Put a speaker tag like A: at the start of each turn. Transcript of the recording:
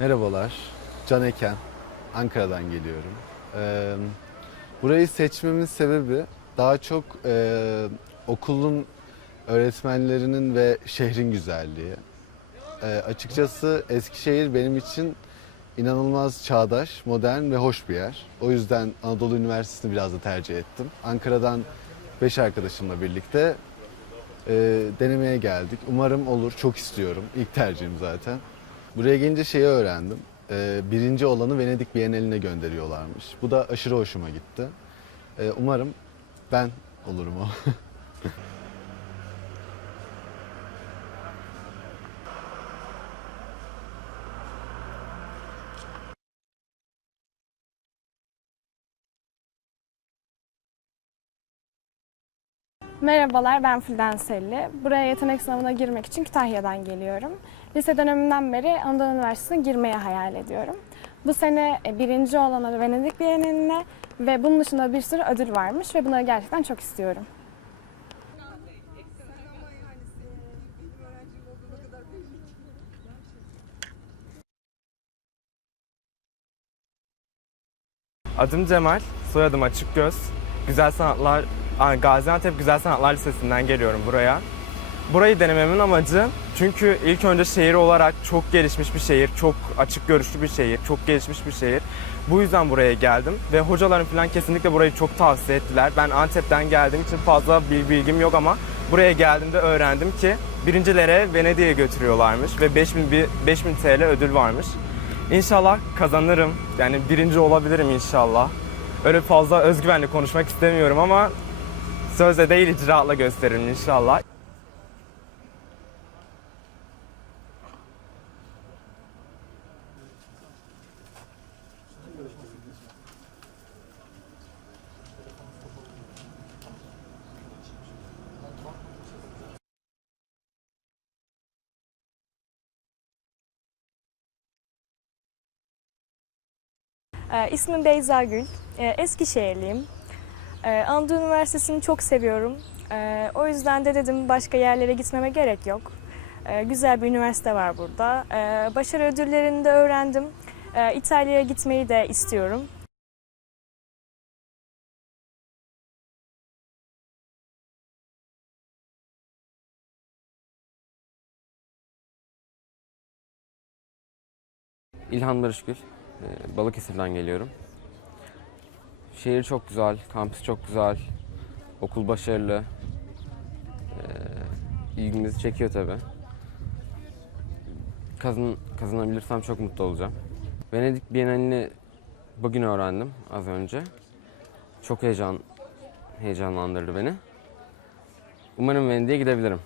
A: Merhabalar, Can Eken. Ankara'dan geliyorum. Ee, burayı seçmemin sebebi daha çok e, okulun öğretmenlerinin ve şehrin güzelliği. Ee, açıkçası Eskişehir benim için inanılmaz çağdaş, modern ve hoş bir yer. O yüzden Anadolu Üniversitesi'ni biraz da tercih ettim. Ankara'dan beş arkadaşımla birlikte e, denemeye geldik. Umarım olur, çok istiyorum. İlk tercihim zaten. Buraya gelince şeyi öğrendim. Ee, birinci olanı Venedik Bienali'ne gönderiyorlarmış. Bu da aşırı hoşuma gitti. Ee, umarım ben olurum o.
B: Merhabalar, ben Filden Selli. Buraya yetenek sınavına girmek için Kütahya'dan geliyorum. Lise dönemimden beri Anadolu Üniversitesi'ne girmeyi hayal ediyorum. Bu sene e, birinci olan Venedik Bienali'ne ve bunun dışında bir sürü ödül varmış ve bunları gerçekten çok istiyorum.
C: Adım Cemal, soyadım Açıkgöz. Güzel Sanatlar, Gaziantep Güzel Sanatlar Lisesi'nden geliyorum buraya. Burayı denememin amacı çünkü ilk önce şehir olarak çok gelişmiş bir şehir, çok açık görüşlü bir şehir, çok gelişmiş bir şehir. Bu yüzden buraya geldim ve hocalarım falan kesinlikle burayı çok tavsiye ettiler. Ben Antep'ten geldiğim için fazla bir bilgim yok ama buraya geldiğimde öğrendim ki birincilere Venedik'e götürüyorlarmış ve 5000, bir- 5000 TL ödül varmış. İnşallah kazanırım. Yani birinci olabilirim inşallah. Öyle fazla özgüvenli konuşmak istemiyorum ama sözle değil icraatla gösteririm inşallah.
D: İsmim Beyza Gül. Ee, Eskişehirliyim. Ee, Anadolu Üniversitesi'ni çok seviyorum. O yüzden de dedim başka yerlere gitmeme gerek yok. Güzel bir üniversite var burada. Başarı ödüllerini de öğrendim. İtalya'ya gitmeyi de istiyorum.
E: İlhan Barışgül. Ee, Balıkesir'den geliyorum. Şehir çok güzel, kampüs çok güzel, okul başarılı. Ee, ilgimizi çekiyor tabi. Kazan, kazanabilirsem çok mutlu olacağım. Venedik Bienalini bugün öğrendim az önce. Çok heyecan heyecanlandırdı beni. Umarım Venedik'e gidebilirim.